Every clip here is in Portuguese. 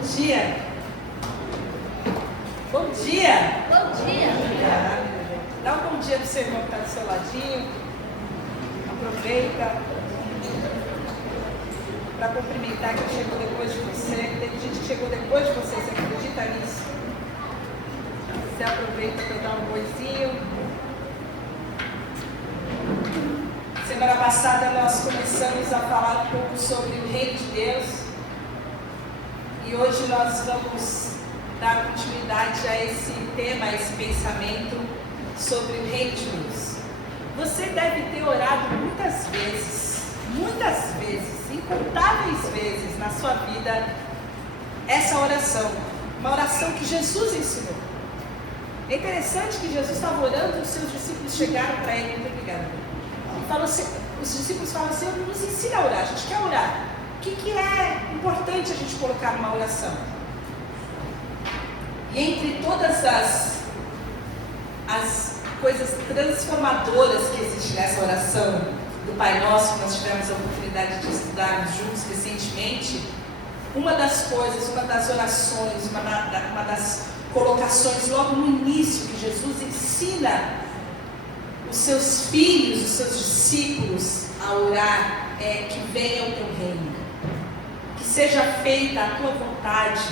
Bom dia. Bom dia. Bom dia. Dá um bom dia pro seu irmão que está do seu ladinho. Aproveita para cumprimentar quem chegou depois de você. Tem gente que chegou depois de você, você acredita nisso? Você aproveita para dar um oizinho. Semana passada nós começamos a falar um pouco sobre o reino de Deus. E hoje nós vamos dar continuidade a esse tema, a esse pensamento sobre o reino de Deus. Você deve ter orado muitas vezes, incontáveis vezes na sua vida, essa oração, uma oração que Jesus ensinou. É interessante que Jesus estava orando e os seus discípulos chegaram para ele, muito obrigada. E falou assim, os discípulos falam assim: nos ensina a orar, a gente quer orar. O que é importante a gente colocar numa oração? E entre todas as coisas transformadoras que existem nessa oração do Pai Nosso, que nós tivemos a oportunidade de estudarmos juntos recentemente, uma das coisas, uma das orações, uma das colocações logo no início que Jesus ensina os seus filhos, os seus discípulos a orar é: que venha o teu reino, que seja feita a tua vontade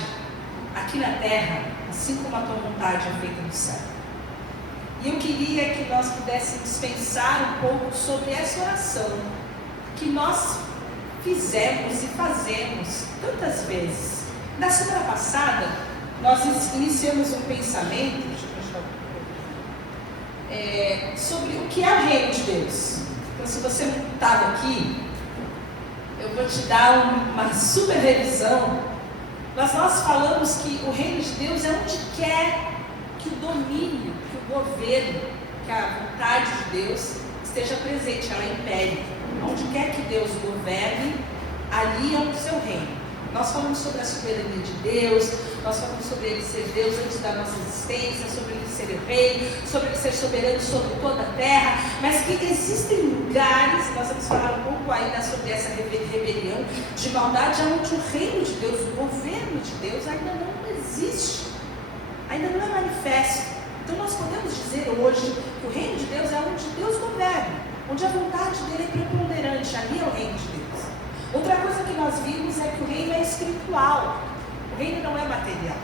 aqui na terra, assim como a tua vontade é feita no céu. E eu queria que nós pudéssemos pensar um pouco sobre essa oração que nós fizemos e fazemos tantas vezes. Na semana passada, nós iniciamos um pensamento sobre o que é o reino de Deus. Então, se você não estava aqui, eu vou te dar uma super revisão. Nós falamos que o reino de Deus é onde quer que o domínio, que o governo, que a vontade de Deus esteja presente, ela impere. Onde quer que Deus governe, ali é o seu reino. Nós falamos sobre a soberania de Deus, nós falamos sobre Ele ser Deus antes da nossa existência, sobre Ele ser o Rei, sobre Ele ser soberano sobre toda a terra, mas que existem lugares, nós vamos falar um pouco ainda sobre essa rebelião de maldade, onde o reino de Deus, o governo de Deus ainda não existe, ainda não é manifesto. Então nós podemos dizer hoje que o reino de Deus é onde Deus governa, onde a vontade dele é preponderante, ali é o reino de Deus. Outra coisa que nós vimos é que o reino é espiritual, o reino não é material.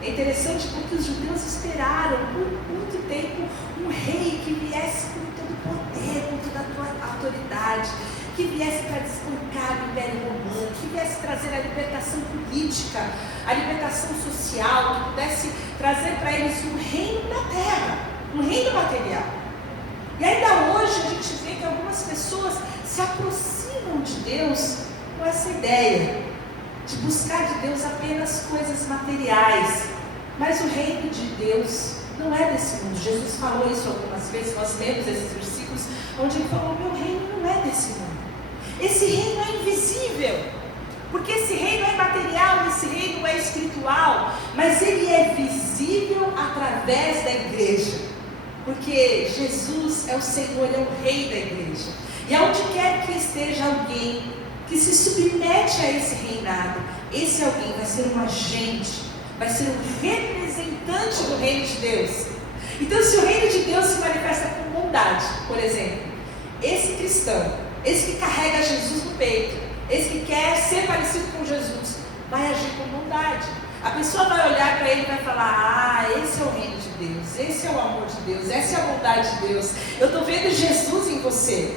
É interessante porque os judeus esperaram por muito tempo um rei que viesse com todo o poder, com toda a autoridade, que viesse para desbancar o Império Romano, que viesse trazer a libertação política, a libertação social, que pudesse trazer para eles um reino na terra, um reino material. E ainda hoje a gente vê que algumas pessoas se aproximam de Deus com essa ideia de buscar de Deus apenas coisas materiais. Mas o reino de Deus não é desse mundo. Jesus falou isso algumas vezes, nós lemos esses versículos, onde ele falou: meu reino não é desse mundo. Esse reino é invisível, porque esse reino é material, esse reino é espiritual, mas ele é visível através da igreja, porque Jesus é o Senhor, é o Rei da igreja. E aonde quer que esteja alguém que se submete a esse reinado, esse alguém vai ser um agente, vai ser um representante do reino de Deus. Então, se o reino de Deus se manifesta com bondade, por exemplo, esse cristão, esse que carrega Jesus no peito, esse que quer ser parecido com Jesus, vai agir com bondade. A pessoa vai olhar para ele e vai falar: ah, esse é o reino de Deus, esse é o amor de Deus, essa é a bondade de Deus. Eu estou vendo Jesus em você.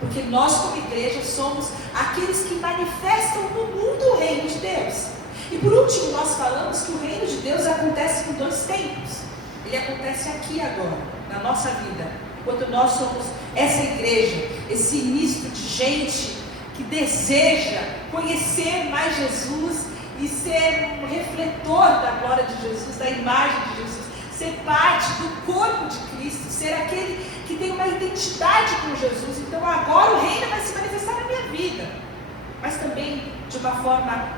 Porque nós, como igreja, somos aqueles que manifestam no mundo o reino de Deus. E por último, nós falamos que o reino de Deus acontece em dois tempos. Ele acontece aqui agora, na nossa vida, quando nós somos essa igreja, esse misto de gente que deseja conhecer mais Jesus e ser um refletor da glória de Jesus, da imagem de Jesus, ser parte do corpo de Cristo, ser aquele que tem uma identidade com Jesus. Então agora o reino vai se manifestar na minha vida, mas também de uma forma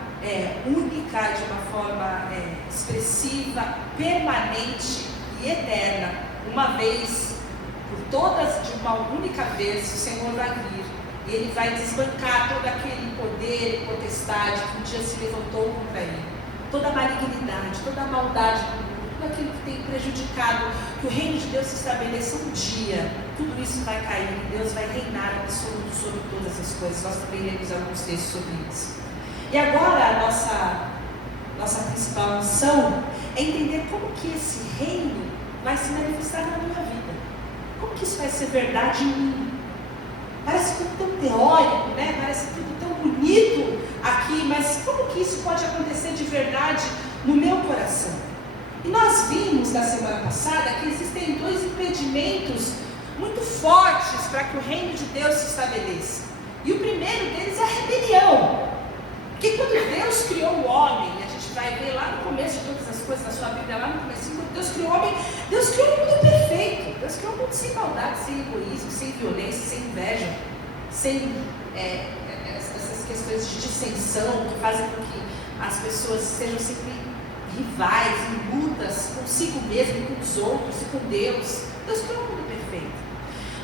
única, de uma forma expressiva, permanente e eterna. Uma vez por todas, de uma única vez, o Senhor vai vir E ele vai desbancar todo aquele poder e potestade que um dia se levantou contra ele. malignidade, toda a maldade do mundo, tudo aquilo que tem prejudicado que o reino de Deus se estabeleça um dia, tudo isso vai cair e Deus vai reinar absoluto sobre todas as coisas. Nós também lemos alguns textos sobre isso. E agora a nossa principal missão é entender como que esse reino vai se manifestar na minha vida. Como que isso vai ser verdade em mim? Parece tudo tão teórico, né? Parece tudo tão bonito aqui, mas como que isso pode acontecer de verdade no meu coração? E nós vimos na semana passada que existem dois impedimentos muito fortes para que o reino de Deus se estabeleça. E o primeiro deles é a rebelião. Porque quando Deus criou o homem, a gente vai ver lá no começo de todas as coisas na sua Bíblia, lá no começo, quando Deus criou o homem, Deus criou um mundo perfeito. Deus criou um mundo sem maldade, sem egoísmo, sem violência, sem inveja, sem essas questões de dissensão que fazem com que as pessoas sejam sempre rivais, em lutas consigo mesmo, com os outros e com Deus. Deus criou um mundo perfeito.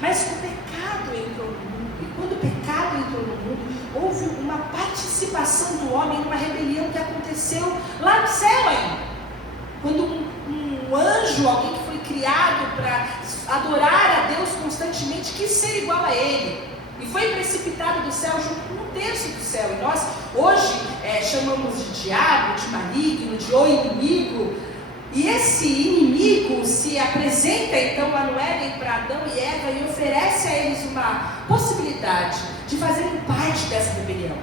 Mas o pecado entrou no mundo, e quando o pecado entrou no mundo, houve uma participação do homem numa rebelião que aconteceu lá no céu ainda. Quando um anjo, alguém que foi criado para adorar a Deus constantemente, quis ser igual a ele, e foi precipitado do céu junto com 1/3 do céu. E nós hoje chamamos de diabo, de maligno, de o inimigo. E esse inimigo se apresenta então lá no Éden para Adão e Eva e oferece a eles uma possibilidade de fazerem parte dessa rebelião,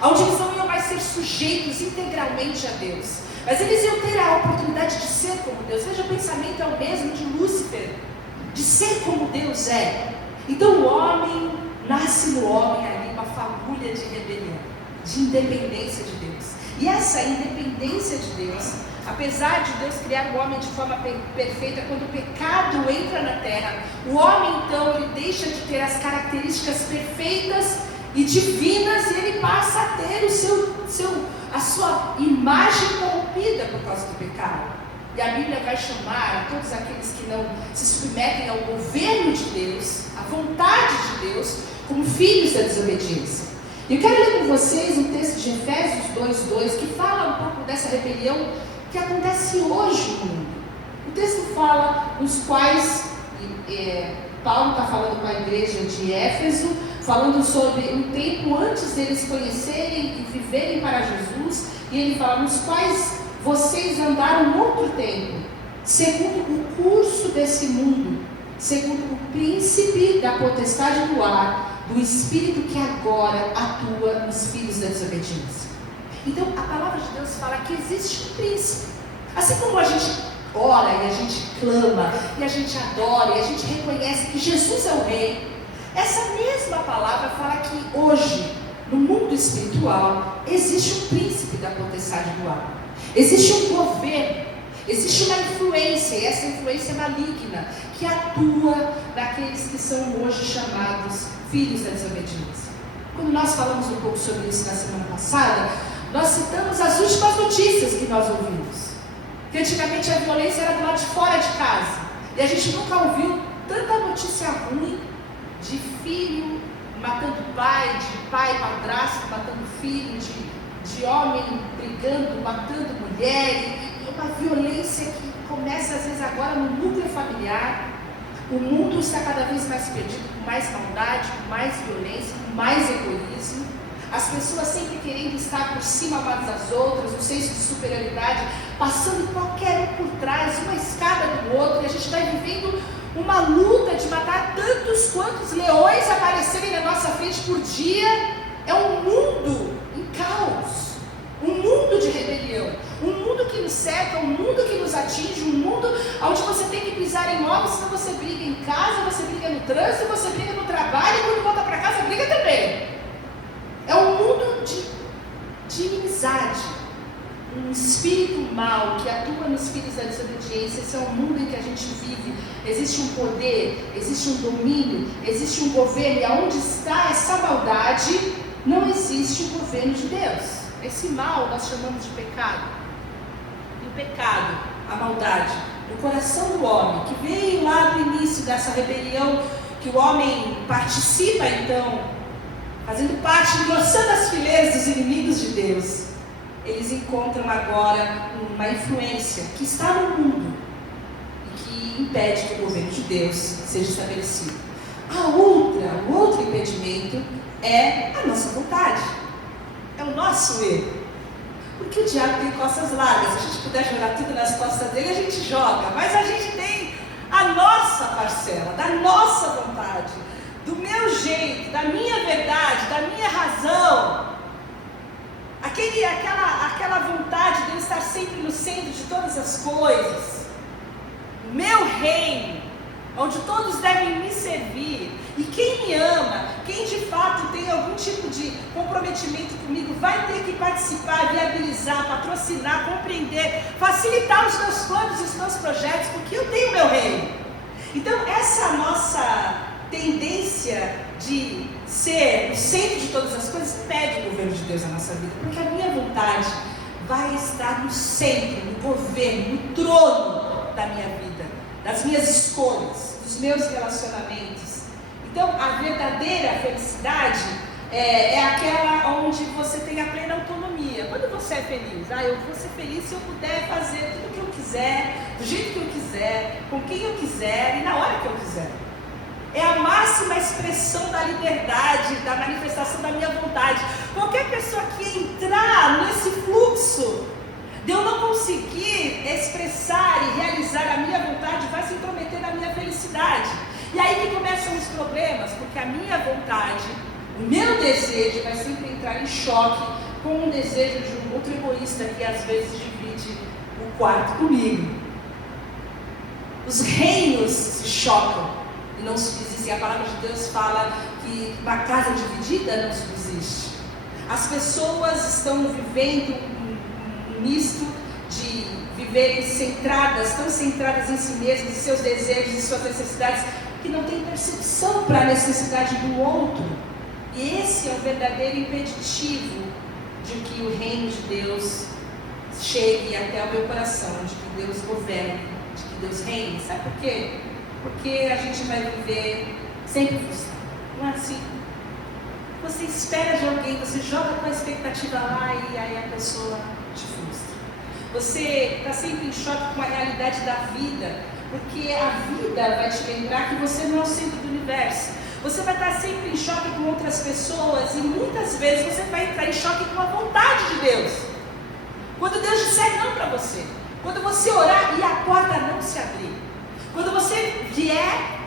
onde eles não iam mais ser sujeitos integralmente a Deus, mas eles iam ter a oportunidade de ser como Deus. Veja, o pensamento é o mesmo de Lúcifer, de ser como Deus é. Então o homem, nasce no homem ali uma fagulha de rebelião, de independência de Deus. E essa independência de Deus, apesar de Deus criar o homem de forma perfeita, quando o pecado entra na terra, o homem então ele deixa de ter as características perfeitas e divinas, e ele passa a ter a sua imagem corrompida por causa do pecado. E a Bíblia vai chamar a todos aqueles que não se submetem ao governo de Deus, à vontade de Deus, como filhos da desobediência. E eu quero ler com vocês um texto de Efésios 2:2, que fala um pouco dessa rebelião que acontece hoje no mundo. O texto fala nos quais Paulo está falando com a igreja de Éfeso, falando sobre um tempo antes deles conhecerem e viverem para Jesus, e ele fala, nos quais vocês andaram outro tempo, segundo o curso desse mundo, segundo o príncipe da potestade do ar, do espírito que agora atua nos filhos da desobediência. Então a palavra de Deus fala que existe um príncipe. Assim como a gente ora e a gente clama e a gente adora e a gente reconhece que Jesus é o rei, essa mesma palavra fala que hoje, no mundo espiritual, existe um príncipe da potestade do ar. Existe um governo, existe uma influência, e essa influência é maligna, que atua naqueles que são hoje chamados filhos da desobediência. Quando nós falamos um pouco sobre isso na semana passada, nós citamos as últimas notícias que nós ouvimos. Que antigamente a violência era do lado de fora de casa, e a gente nunca ouviu tanta notícia ruim de filho matando pai, de pai padrasto matando filho, de homem brigando, matando mulher, e uma violência que começa às vezes agora no núcleo familiar. O mundo está cada vez mais perdido, com mais maldade, com mais violência, com mais egoísmo. As pessoas sempre querendo estar por cima umas das outras, um senso de superioridade, passando qualquer um por trás, uma escada do outro, e a gente vai vivendo uma luta de matar tantos quantos leões aparecerem na nossa frente por dia. É um mundo em caos, um mundo de rebelião, um mundo que nos cerca, um mundo que nos atinge, um mundo onde você tem que pisar em ovos, senão você briga em casa, você briga no trânsito, você briga no trabalho, e quando volta para casa briga também. É um mundo de inimizade, um espírito mau que atua nos filhos da desobediência. Esse é um mundo em que a gente vive. Existe um poder, existe um domínio, existe um governo, e aonde está essa maldade, não existe o governo de Deus. Esse mal nós chamamos de pecado. E o pecado, a maldade, no coração do homem, que veio lá do início dessa rebelião, que o homem participa então, fazendo parte, engrossando as fileiras dos inimigos de Deus. eles encontram agora uma influência que está no mundo e que impede que o governo de Deus seja estabelecido. O outro impedimento é a nossa vontade, é o nosso erro. Porque o diabo tem costas largas. Se a gente puder jogar tudo nas costas dele, a gente joga. Mas a gente tem a nossa parcela, da nossa vontade, do meu jeito, da minha verdade, da minha razão. Aquela vontade de eu estar sempre no centro de todas as coisas. O meu reino, onde todos devem me servir. E quem me ama, quem de fato tem algum tipo de comprometimento comigo, vai ter que participar, viabilizar, patrocinar, compreender, facilitar os meus planos e os meus projetos, porque eu tenho meu reino. Então essa nossa tendência de ser o centro de todas as coisas impede o governo de Deus na nossa vida, porque a minha vontade vai estar no centro, no governo, no trono da minha vida, das minhas escolhas, dos meus relacionamentos. Então, a verdadeira felicidade é aquela onde você tem a plena autonomia. Quando você é feliz? Eu vou ser feliz se eu puder fazer tudo o que eu quiser, do jeito que eu quiser, com quem eu quiser e na hora que eu quiser. É a máxima expressão da liberdade, da manifestação da minha vontade. Qualquer pessoa que entrar nesse fluxo de eu não conseguir expressar e realizar a minha vontade vai se intrometer na minha felicidade. E aí que começam os problemas, porque a minha vontade, o meu desejo vai sempre entrar em choque com o desejo de um outro egoísta que às vezes divide o quarto comigo. Os reinos se chocam e não subsistem. A palavra de Deus fala que uma casa dividida não subsiste. As pessoas estão vivendo um misto de viverem tão centradas em si mesmas, em seus desejos e suas necessidades, que não tem percepção para a necessidade do outro. E esse é o verdadeiro impeditivo de que o reino de Deus chegue até o meu coração, de que Deus governe, de que Deus reine. Sabe por quê? Porque a gente vai viver sempre frustrado. Não é assim? Você espera de alguém, você joga com a expectativa lá e aí a pessoa te frustra. Você está sempre em choque com a realidade da vida, porque a vida vai te lembrar que você não é o centro do universo. Você vai estar sempre em choque com outras pessoas e muitas vezes você vai entrar em choque com a vontade de Deus. Quando Deus disser não para você, quando você orar e a porta não se abrir, quando você vier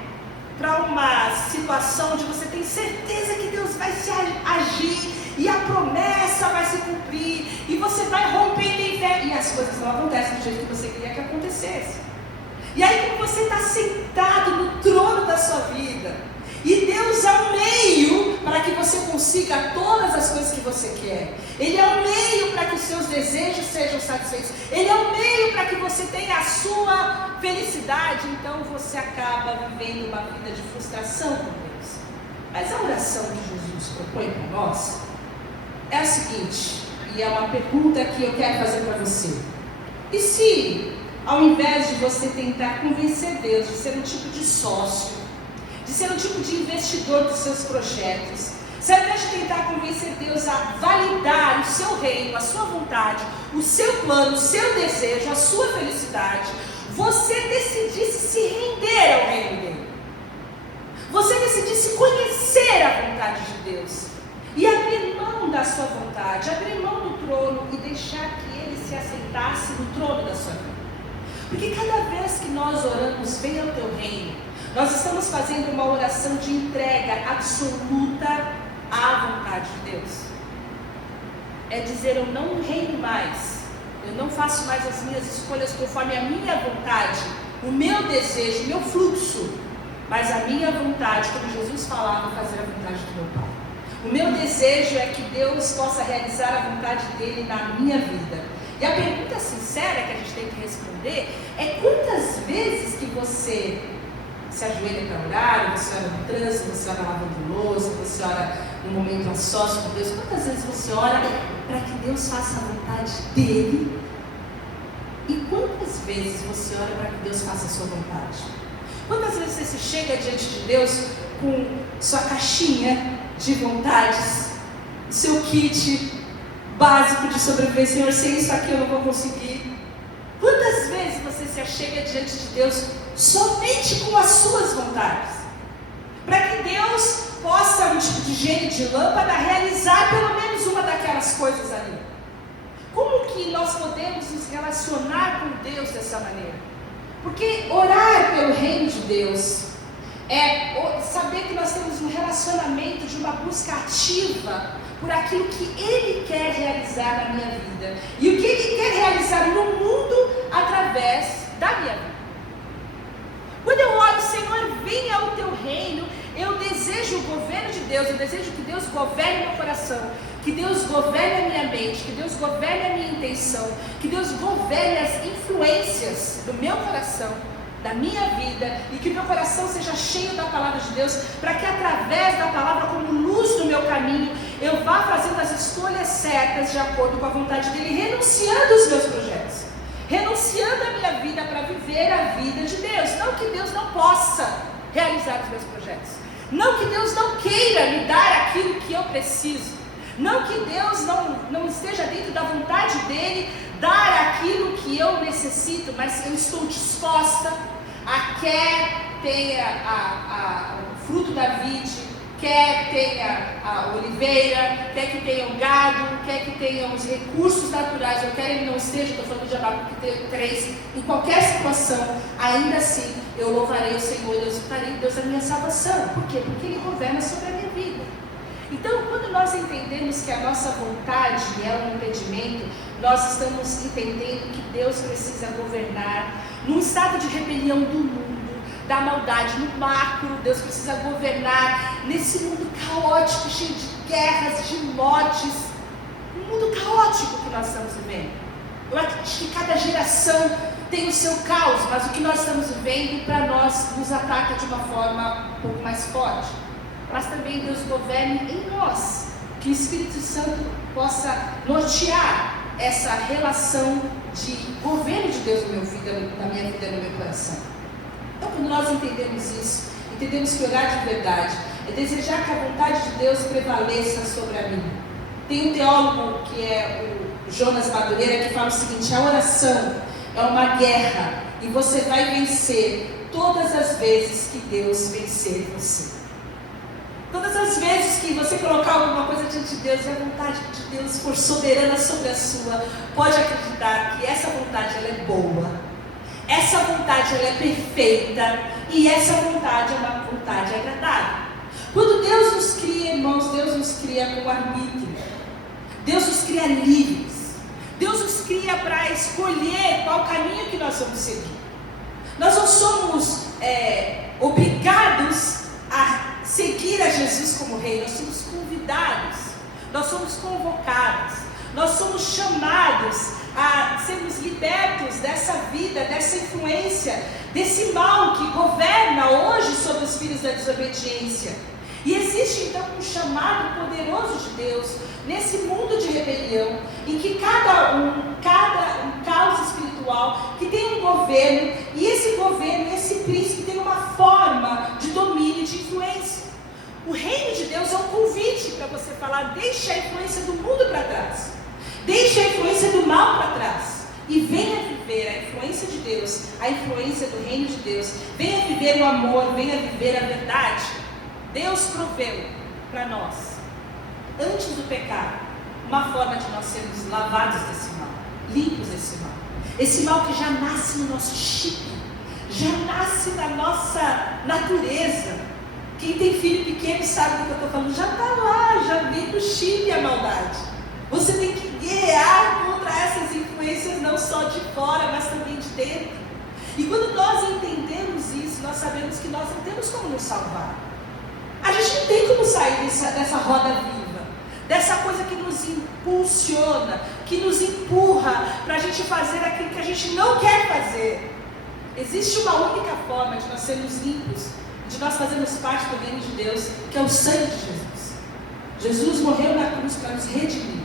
para uma situação onde você tem certeza que Deus vai se agir e a promessa vai se cumprir e você vai rompendo em fé e as coisas não acontecem do jeito que você queria que acontecesse. E aí quando você está sentado no trono da sua vida e Deus é o meio para que você consiga todas as coisas que você quer, Ele é o meio para que os seus desejos sejam satisfeitos, Ele é o meio para que você tenha a sua felicidade, então você acaba vivendo uma vida de frustração com Deus. Mas a oração que Jesus propõe para nós é a seguinte, e é uma pergunta que eu quero fazer para você: e se, ao invés de você tentar convencer Deus de ser um tipo de sócio, de ser um tipo de investidor dos seus projetos, se ao invés de tentar convencer Deus a validar o seu reino, a sua vontade, o seu plano, o seu desejo, a sua felicidade, você decidisse se render ao reino dele, você decidisse conhecer a vontade de Deus e abrir mão da sua vontade, abrir mão do trono e deixar que ele se assentasse no trono da sua vida. Porque cada vez que nós oramos, venha o teu reino, nós estamos fazendo uma oração de entrega absoluta à vontade de Deus. É dizer, eu não reino mais, eu não faço mais as minhas escolhas conforme a minha vontade, o meu desejo, o meu fluxo, mas a minha vontade, como Jesus falava, fazer a vontade do meu Pai. O meu desejo é que Deus possa realizar a vontade dele na minha vida. E a pergunta sincera que a gente tem que responder é: quantas vezes que você se ajoelha para orar, você ora no trânsito, você ora lavando louça, você ora no momento a sós com Deus, quantas vezes você ora para que Deus faça a vontade dele? E quantas vezes você ora para que Deus faça a sua vontade? Quantas vezes você chega diante de Deus com sua caixinha de vontades, o seu kit básico de sobrevivência. Senhor, sem isso aqui eu não vou conseguir. Quantas vezes você se achega diante de Deus somente com as suas vontades? Para que Deus possa, um tipo de gênio de lâmpada, realizar pelo menos uma daquelas coisas ali. Como que nós podemos nos relacionar com Deus dessa maneira? Porque orar pelo reino de Deus é saber que nós temos um relacionamento de uma busca ativa por aquilo que Ele quer realizar na minha vida. E o que Ele quer realizar no mundo através da minha vida. Quando eu oro, Senhor, venha o teu reino, eu desejo o governo de Deus, eu desejo que Deus governe meu coração, que Deus governe a minha mente, que Deus governe a minha intenção, que Deus governe as influências do meu coração, da minha vida, e que meu coração seja cheio da palavra de Deus, para que através da palavra, como luz no meu caminho, eu vá fazendo as escolhas certas de acordo com a vontade dEle, renunciando os meus projetos, renunciando a minha vida para viver a vida de Deus. Não que Deus não possa realizar os meus projetos, não que Deus não queira me dar aquilo que eu preciso, não que Deus não esteja dentro da vontade dEle dar aquilo que eu necessito, mas eu estou disposta a quer tenha o fruto da vide, quer tenha a oliveira, quer que tenha o gado, quer que tenha os recursos naturais, eu quero ele não esteja, estou falando de Abacuque 3, em qualquer situação, ainda assim eu louvarei o Senhor, eu exultarei Deus da minha salvação. Por quê? Porque Ele governa sobre a minha vida. Então, quando nós entendemos que a nossa vontade é um impedimento, nós estamos entendendo que Deus precisa governar num estado de rebelião do mundo, da maldade, no macro. Deus precisa governar nesse mundo caótico, cheio de guerras, de mortes, um mundo caótico que nós estamos vivendo. Eu acho que cada geração tem o seu caos, mas o que nós estamos vivendo para nós nos ataca de uma forma um pouco mais forte. Mas também Deus governe em nós, que o Espírito Santo possa nortear essa relação de governo de Deus na minha vida, no meu coração. Então, quando nós entendemos isso, entendemos que orar de verdade é desejar que a vontade de Deus prevaleça sobre a mim. Tem um teólogo que é o Jonas Madureira que fala o seguinte: a oração é uma guerra e você vai vencer todas as vezes que Deus vencer você. Todas as vezes que você colocar alguma coisa diante de Deus e a vontade de Deus for soberana sobre a sua, pode acreditar que essa vontade ela é boa, essa vontade ela é perfeita e essa vontade é uma vontade agradável. Quando Deus nos cria, irmãos, Deus nos cria com arbítrio, Deus nos cria livres, Deus nos cria para escolher qual caminho que nós vamos seguir. Nós não somos obrigados a seguir a Jesus como Rei, nós somos convidados, nós somos convocados, nós somos chamados a sermos libertos dessa vida, dessa influência, desse mal que governa hoje sobre os filhos da desobediência. E existe então um chamado poderoso de Deus nesse mundo de rebelião, em que cada um caos espiritual que tem um governo, e esse governo, esse príncipe tem uma forma de domínio e de influência. O reino de Deus é um convite para você falar: deixe a influência do mundo para trás, deixe a influência do mal para trás e venha viver a influência de Deus, a influência do reino de Deus. Venha viver o amor, venha viver a verdade. Deus proveu para nós, antes do pecado, uma forma de nós sermos lavados desse mal, limpos desse mal. Esse mal que já nasce no nosso chip, já nasce na nossa natureza. Quem tem filho pequeno sabe do que eu estou falando, já está lá, já vem do chip a maldade. Você tem que guerrear contra essas influências, não só de fora, mas também de dentro. E quando nós entendemos isso, nós sabemos que nós não temos como nos salvar. A gente não tem como sair dessa roda viva, dessa coisa que nos impulsiona, que nos empurra para a gente fazer aquilo que a gente não quer fazer. Existe uma única forma de nós sermos limpos, de nós fazermos parte do reino de Deus, que é o sangue de Jesus. Jesus morreu na cruz para nos redimir.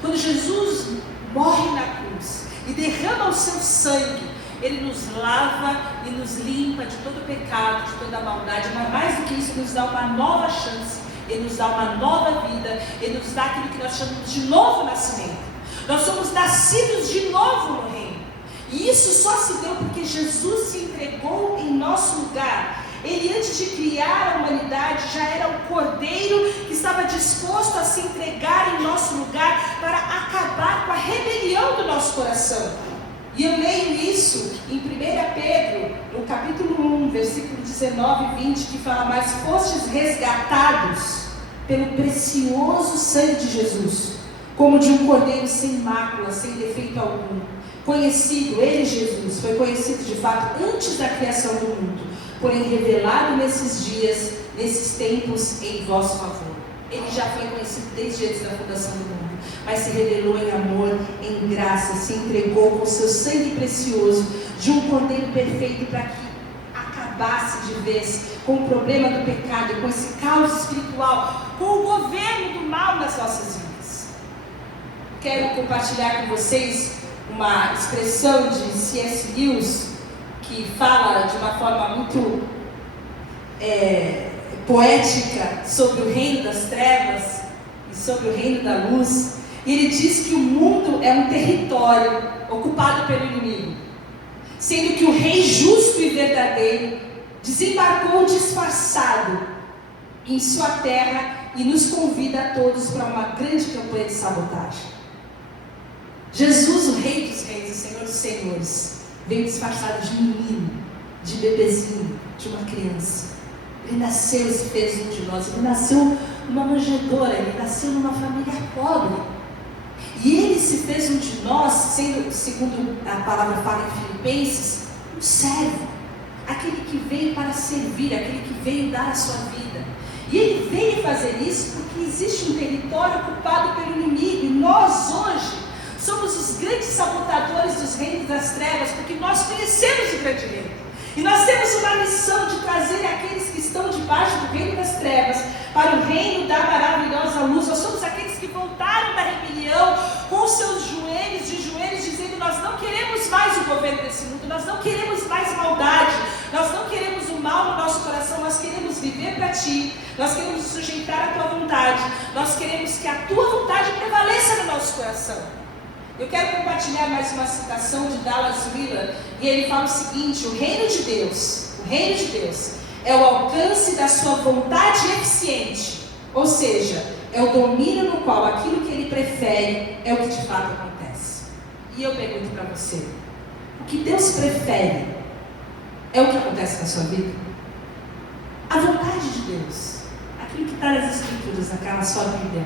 Quando Jesus morre na cruz e derrama o seu sangue, Ele nos lava e nos limpa de todo pecado, de toda maldade, mas mais do que isso, nos dá uma nova chance. Ele nos dá uma nova vida, Ele nos dá aquilo que nós chamamos de novo nascimento. Nós somos nascidos de novo no reino. E isso só se deu porque Jesus se entregou em nosso lugar. Ele, antes de criar a humanidade, já era o Cordeiro que estava disposto a se entregar em nosso lugar para acabar com a rebelião do nosso coração. E eu leio isso em 1 Pedro, no capítulo 1, versículo 19 e 20, que fala: mas fostes resgatados pelo precioso sangue de Jesus, como de um cordeiro sem mácula, sem defeito algum. Conhecido, ele, Jesus, foi conhecido de fato antes da criação do mundo, porém revelado nesses dias, nesses tempos, em vosso favor. Ele já foi conhecido desde antes da fundação do mundo, mas se revelou em amor, em graça, se entregou com seu sangue precioso de um cordeiro perfeito para que acabasse de vez com o problema do pecado, com esse caos espiritual, com o governo do mal nas nossas vidas. Quero compartilhar com vocês uma expressão de C.S. Lewis, que fala de uma forma muito poética sobre o reino das trevas e sobre o reino da luz. E ele diz que o mundo é um território ocupado pelo inimigo, sendo que o rei justo e verdadeiro desembarcou disfarçado em sua terra e nos convida a todos para uma grande campanha de sabotagem. Jesus, o Rei dos Reis, o Senhor dos Senhores, veio disfarçado de menino, de bebezinho, de uma criança. Ele nasceu e se fez um de nós. Ele nasceu numa manjedoura, ele nasceu numa família pobre. E ele se fez um de nós, sendo, segundo a palavra fala em Filipenses, um servo. Aquele que veio para servir, aquele que veio dar a sua vida. E ele veio fazer isso porque existe um território ocupado pelo inimigo. E nós hoje somos os grandes sabotadores dos reinos das trevas, porque nós conhecemos o grande reino. E nós temos uma missão de trazer aqueles que estão debaixo do reino das trevas para o reino da maravilhosa luz. Nós somos aqueles que voltaram da rebelião com seus joelhos, dizendo: nós não queremos mais o governo desse mundo, nós não queremos mais maldade, nós não queremos o mal no nosso coração, nós queremos viver para Ti, nós queremos nos sujeitar à Tua vontade, nós queremos que a Tua vontade prevaleça no nosso coração. Eu quero compartilhar mais uma citação de Dallas Willard, e ele fala o seguinte: o reino de Deus é o alcance da sua vontade eficiente, ou seja, é o domínio no qual aquilo que ele prefere é o que de fato acontece. E eu pergunto para você: o que Deus prefere é o que acontece na sua vida? A vontade de Deus, aquilo que está nas Escrituras, naquela sua Bíblia,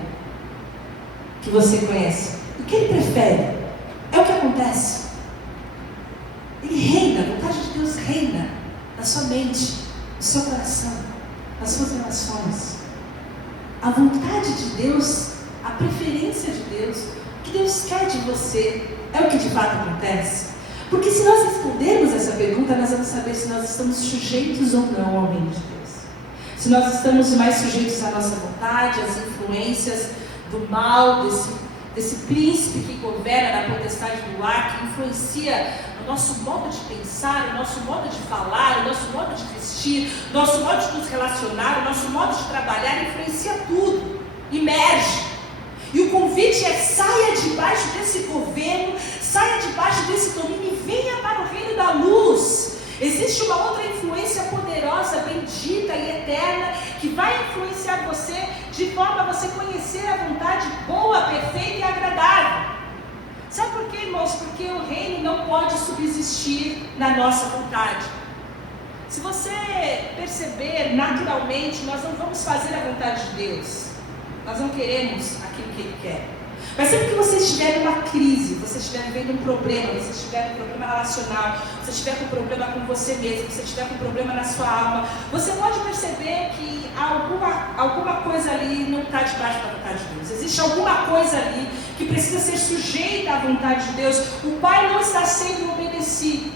que você conhece, o que Ele prefere é o que acontece. Ele reina, a vontade de Deus reina na sua mente, no seu coração, nas suas relações. A vontade de Deus, a preferência de Deus, o que Deus quer de você é o que de fato acontece. Porque se nós respondermos essa pergunta, nós vamos saber se nós estamos sujeitos ou não ao reino de Deus. Se nós estamos mais sujeitos à nossa vontade, às influências do mal, desse príncipe que governa na potestade do ar, que influencia o nosso modo de pensar, o nosso modo de falar, o nosso modo de vestir, o nosso modo de nos relacionar, o nosso modo de trabalhar, influencia tudo, emerge. E o convite é: saia debaixo desse governo, saia debaixo desse domínio e venha para o reino da luz. Existe uma outra influência poderosa, bendita e eterna, que vai influenciar você de forma a você conhecer a vontade boa, perfeita e agradável. Sabe por quê, irmãos? Porque o reino não pode subsistir na nossa vontade. Se você perceber, naturalmente, nós não vamos fazer a vontade de Deus. Nós não queremos aquilo que Ele quer. Mas sempre que você estiver numa crise, você estiver vivendo um problema, você estiver com um problema relacional, você estiver com um problema com você mesmo, você estiver com um problema na sua alma, você pode perceber que alguma coisa ali não está debaixo da vontade de Deus. Existe alguma coisa ali que precisa ser sujeita à vontade de Deus. O Pai não está sendo obedecido.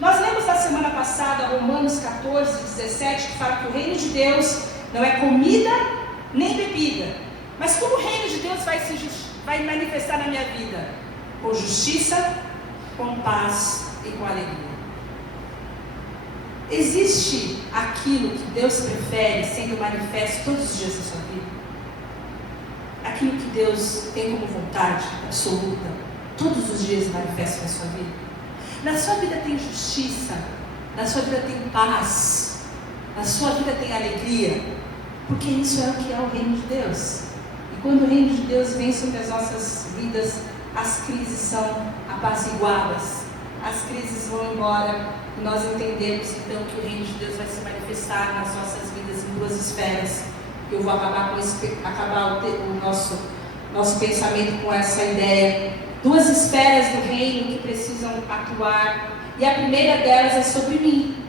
Nós lemos na semana passada Romanos 14, 17, que fala que o reino de Deus não é comida nem bebida. Mas como o reino de Deus vai manifestar na minha vida? Com justiça, com paz e com alegria. Existe aquilo que Deus prefere sendo manifesto todos os dias da sua vida? Aquilo que Deus tem como vontade absoluta, todos os dias manifesto na sua vida? Na sua vida tem justiça, na sua vida tem paz, na sua vida tem alegria, porque isso é o que é o reino de Deus. E quando o reino de Deus vem sobre as nossas vidas, as crises são apaziguadas, as crises vão embora, e nós entendemos então que o reino de Deus vai se manifestar nas nossas vidas em duas esferas. Eu vou acabar o nosso pensamento com essa ideia. Duas esferas do reino que precisam atuar, e a primeira delas é sobre mim.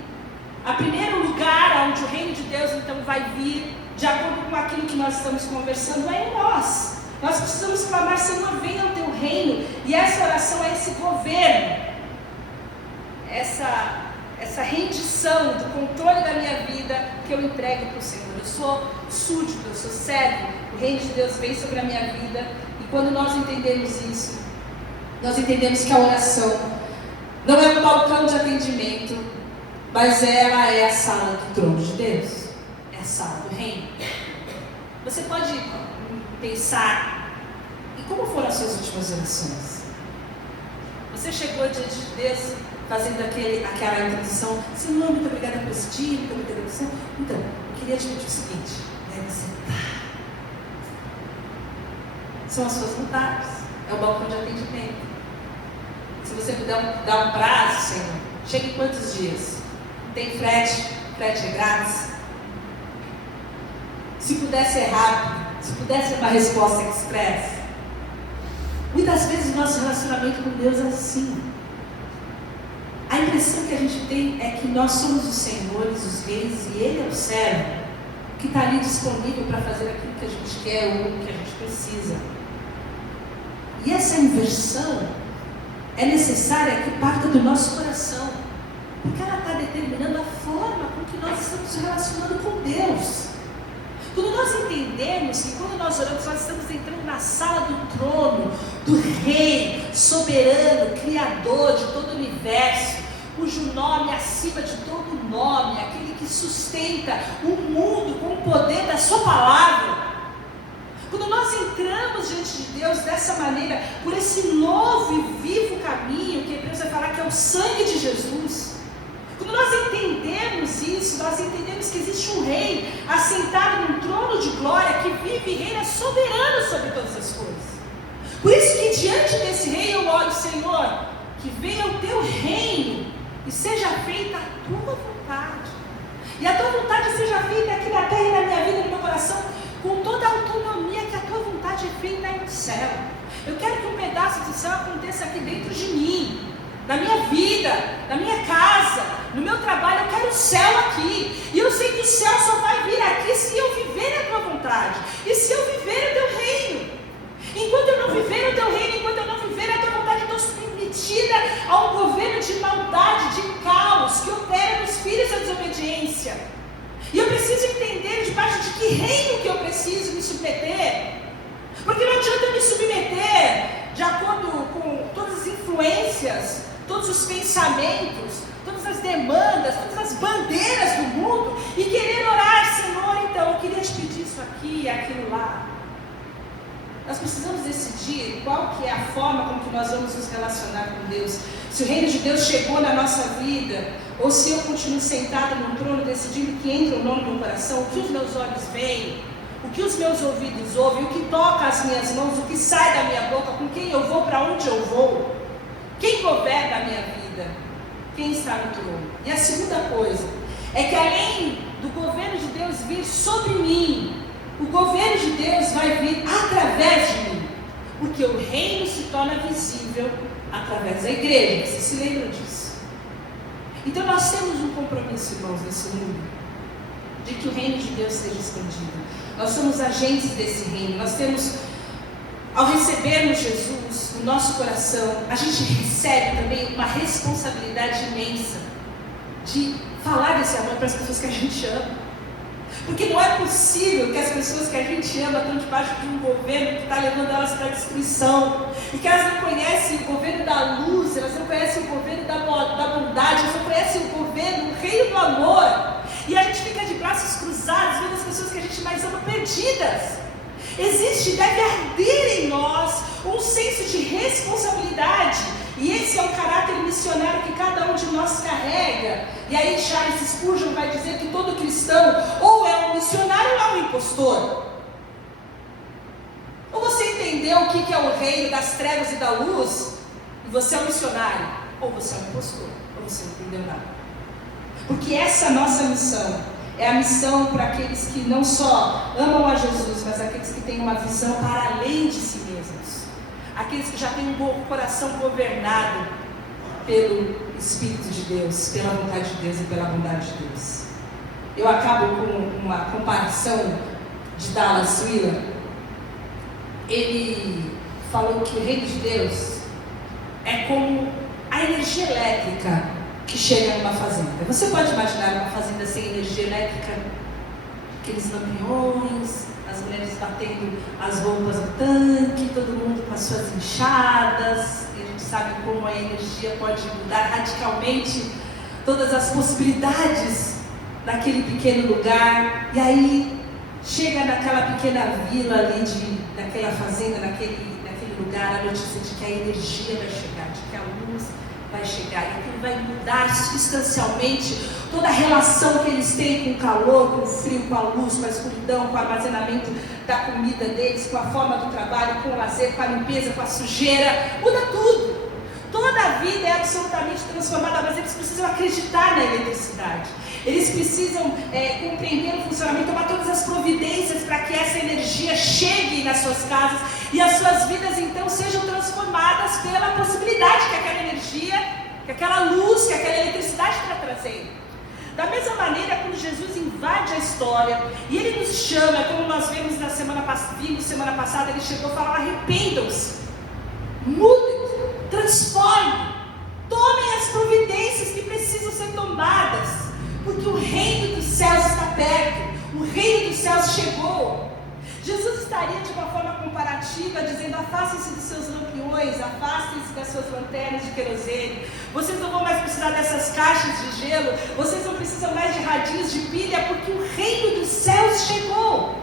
O primeiro lugar onde o reino de Deus então vai vir, de acordo com aquilo que nós estamos conversando, é em nós. Nós precisamos clamar: Senhor, venha o teu reino. E essa oração é esse governo, essa rendição do controle da minha vida que eu entrego para o Senhor. Eu sou súdito, eu sou servo, o reino de Deus vem sobre a minha vida. E quando nós entendemos isso, nós entendemos que a oração não é um balcão de atendimento, mas ela é a sala do trono de Deus, é a sala do reino. Você pode pensar em como foram as suas últimas orações. Você chegou diante de Deus fazendo aquela introdução: Senhor, muito obrigada por esse dia, muito obrigada por isso. Então, eu queria te pedir o seguinte: são as suas vontades, é o balcão de atendimento. Se você puder dar um prazo, Senhor, chega em quantos dias? Tem frete é grátis. Se puder ser rápido, se puder ser uma resposta express. Muitas vezes o nosso relacionamento com Deus é assim. A impressão que a gente tem é que nós somos os senhores, os reis, e Ele é o servo que está ali disponível para fazer aquilo que a gente quer ou o que a gente precisa. E essa inversão é necessária que parta do nosso coração, porque ela está determinando a forma com que nós estamos se relacionando com Deus. Quando nós entendemos que quando nós oramos, nós estamos entrando na sala do trono, do Rei, soberano, Criador de todo o universo, cujo nome é acima de todo nome, aquele que sustenta o mundo com o poder da sua palavra. Quando nós entramos diante de Deus dessa maneira, por esse novo e vivo caminho, que Hebreus vai falar que é o sangue de Jesus, quando nós entendemos isso, nós entendemos que existe um rei assentado num trono de glória, que vive e reina soberano sobre todas as coisas. Por isso que diante desse rei eu oro: Senhor, que venha o teu reino e seja feita a tua vontade. E a tua vontade seja feita aqui na terra e na minha vida, no meu coração, com toda a autonomia que a tua vontade é feita aí no céu. Eu quero que um pedaço do céu aconteça aqui dentro de mim, na minha vida, na minha casa, no meu trabalho. Eu quero o céu aqui. E eu sei que o céu só vai vir aqui se eu viver a tua vontade e se eu viver o teu reino. Enquanto eu não viver o teu reino, enquanto eu não viver a tua vontade, eu estou submetida a um governo de maldade, de caos, que opera nos filhos da desobediência. E eu preciso entender debaixo de que reino que eu preciso me submeter. Porque não adianta eu me submeter de acordo com todas as influências, todos os pensamentos, todas as demandas, todas as bandeiras do mundo, e querer orar: Senhor, então eu queria te pedir isso aqui e aquilo lá. Nós precisamos decidir qual que é a forma com que nós vamos nos relacionar com Deus. Se o reino de Deus chegou na nossa vida, ou se eu continuo sentada no trono decidindo que entra ou não no meu coração, o que os meus olhos veem, o que os meus ouvidos ouvem, o que toca as minhas mãos, o que sai da minha boca, com quem eu vou, para onde eu vou, quem governa a minha vida, quem está no trono. E a segunda coisa é que, além do governo de Deus vir sobre mim, o governo de Deus vai vir através de mim, porque o reino se torna visível através da igreja. Vocês se lembram disso? Então nós temos um compromisso, irmãos, nesse mundo, de que o reino de Deus seja expandido. Nós somos agentes desse reino. Nós temos, ao recebermos Jesus no nosso coração, a gente recebe também uma responsabilidade imensa de falar desse amor para as pessoas que a gente ama. Porque não é possível que as pessoas que a gente ama estão debaixo de um governo que está levando elas para a destruição, e que elas não conhecem o governo da luz, elas não conhecem o governo da bondade, elas não conhecem o governo, o reino do amor. perdidas. Deve arder em nós um senso de responsabilidade. E esse é o caráter missionário que cada um de nós carrega. E aí Charles Spurgeon vai dizer que todo cristão ou é um missionário ou é um impostor. Ou você entendeu o que é o reino das trevas e da luz, e você é um missionário, ou você é um impostor, ou você não entendeu nada. Porque essa é a nossa missão. É a missão para aqueles que não só amam a Jesus, mas aqueles que têm uma visão para além de si mesmos. Aqueles que já têm um coração governado pelo Espírito de Deus, pela vontade de Deus e pela bondade de Deus. Eu acabo com uma comparação de Dallas Willard. Ele falou que o reino de Deus é como a energia elétrica que chega numa fazenda. Você pode imaginar uma fazenda sem energia elétrica? Aqueles lampiões, as mulheres batendo as roupas no tanque, todo mundo com as suas enxadas. E a gente sabe como a energia pode mudar radicalmente todas as possibilidades daquele pequeno lugar. E aí chega naquela pequena vila ali, naquela fazenda, naquele lugar, a notícia de que a energia vai chegar, de que a luz vai chegar, e aquilo vai mudar substancialmente toda a relação que eles têm com o calor, com o frio, com a luz, com a escuridão, com o armazenamento da comida deles, com a forma do trabalho, com o lazer, com a limpeza, com a sujeira, muda tudo. Toda a vida é absolutamente transformada, mas eles precisam acreditar na eletricidade. Eles precisam compreender o funcionamento, tomar todas as providências para que essa energia chegue nas suas casas e as suas vidas então sejam transformadas pela possibilidade que aquela energia, que aquela luz, que aquela eletricidade está trazendo. Da mesma maneira, quando Jesus invade a história e Ele nos chama, como nós vimos semana passada, Ele chegou e falou: arrependam-se, mudem, transformem, tomem as providências que precisam ser tomadas, porque o reino dos céus está perto, o reino dos céus chegou. Jesus estaria de uma forma comparativa dizendo: afastem-se dos seus lampiões, afastem-se das suas lanternas de querosene, vocês não vão mais precisar dessas caixas de gelo, vocês não precisam mais de radinhos de pilha, porque o reino dos céus chegou.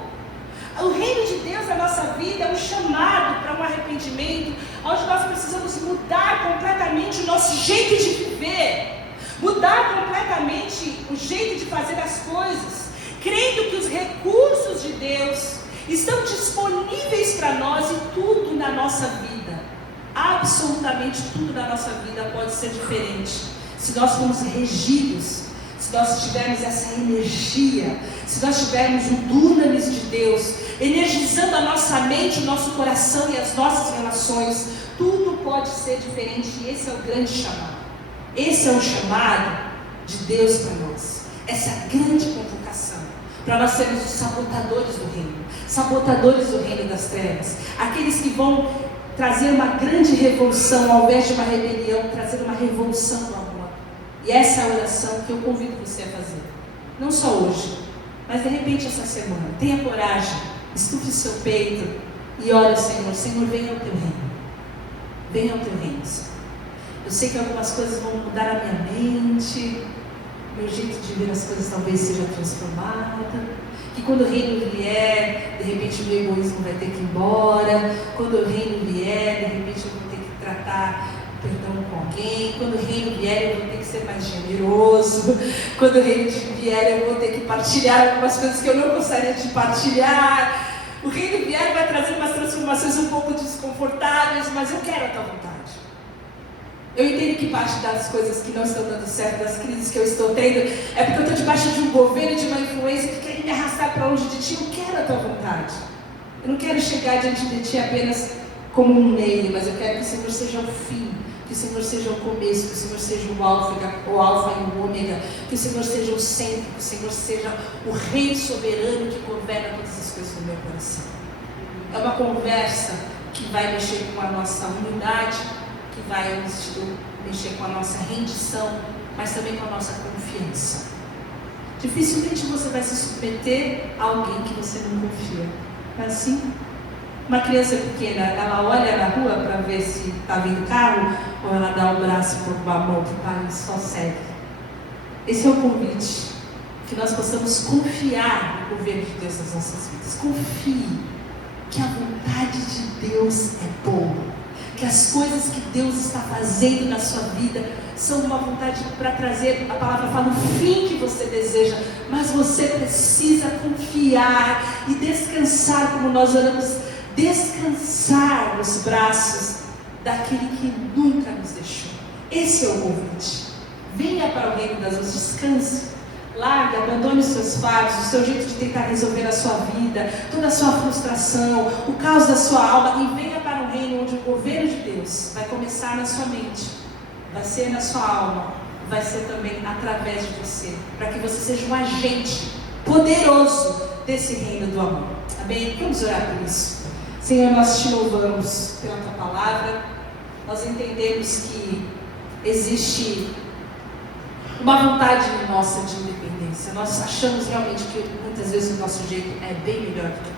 O reino de Deus na nossa vida é um chamado para um arrependimento, onde nós precisamos mudar completamente o nosso jeito de viver, mudar completamente o jeito de fazer as coisas, crendo que os recursos de Deus estão disponíveis para nós, e tudo na nossa vida, absolutamente tudo na nossa vida pode ser diferente se nós formos regidos, se nós tivermos essa energia, se nós tivermos o dunamis de Deus energizando a nossa mente, o nosso coração e as nossas relações. Tudo pode ser diferente, e esse é o grande chamado. Esse é o chamado de Deus para nós, essa grande convocação, para nós sermos os sabotadores do reino das trevas, aqueles que vão trazer uma grande revolução, ao invés de uma rebelião, trazer uma revolução do amor. E essa é a oração que eu convido você a fazer, não só hoje, mas de repente essa semana. Tenha coragem, estufe o seu peito e ore ao Senhor: Senhor, venha ao teu reino, venha ao teu reino, Senhor. Eu sei que algumas coisas vão mudar a minha mente, meu jeito de ver as coisas talvez seja transformado, que quando o reino vier, de repente o meu egoísmo vai ter que ir embora, quando o reino vier, de repente eu vou ter que tratar perdão com alguém, quando o reino vier eu vou ter que ser mais generoso, quando o reino vier eu vou ter que partilhar algumas coisas que eu não gostaria de partilhar. O reino vier vai trazer umas transformações um pouco desconfortáveis, mas eu quero a tua vontade. Eu entendo que parte das coisas que não estão dando certo, das crises que eu estou tendo, é porque eu estou debaixo de um governo, de uma influência que quer me arrastar para longe de ti. Eu quero a tua vontade. Eu não quero chegar diante de ti apenas como um meio, mas eu quero que o Senhor seja o fim, que o Senhor seja o começo, que o Senhor seja o alfa e o ômega, que o Senhor seja o centro, que o Senhor seja o rei soberano que governa todas as coisas do meu coração. É uma conversa que vai mexer com a nossa humildade, que vai mexer com a nossa rendição, mas também com a nossa confiança. Dificilmente você vai se submeter a alguém que você não confia. É assim? Uma criança pequena, ela olha na rua para ver se está vindo carro, ou ela dá o braço por uma mão que está e só segue. Esse é o convite. que nós possamos confiar no governo de Deus nas nossas vidas. Confie que a vontade de Deus é boa, que as coisas que Deus está fazendo na sua vida são uma vontade para trazer, a palavra fala, o fim que você deseja, mas você precisa confiar e descansar, como nós oramos, descansar nos braços daquele que nunca nos deixou. Esse é o convite. Venha para o reino das luzes, descanse. Largue, abandone os seus fardos, o seu jeito de tentar resolver a sua vida, toda a sua frustração, o caos da sua alma, e venha para um reino onde o governo de Deus vai começar na sua mente, vai ser na sua alma, vai ser também através de você, para que você seja um agente poderoso desse reino do amor. Amém? Vamos orar por isso. Senhor, nós te louvamos pela tua palavra, nós entendemos que existe uma vontade nossa de independência. Nós achamos realmente que muitas vezes o nosso jeito é bem melhor do que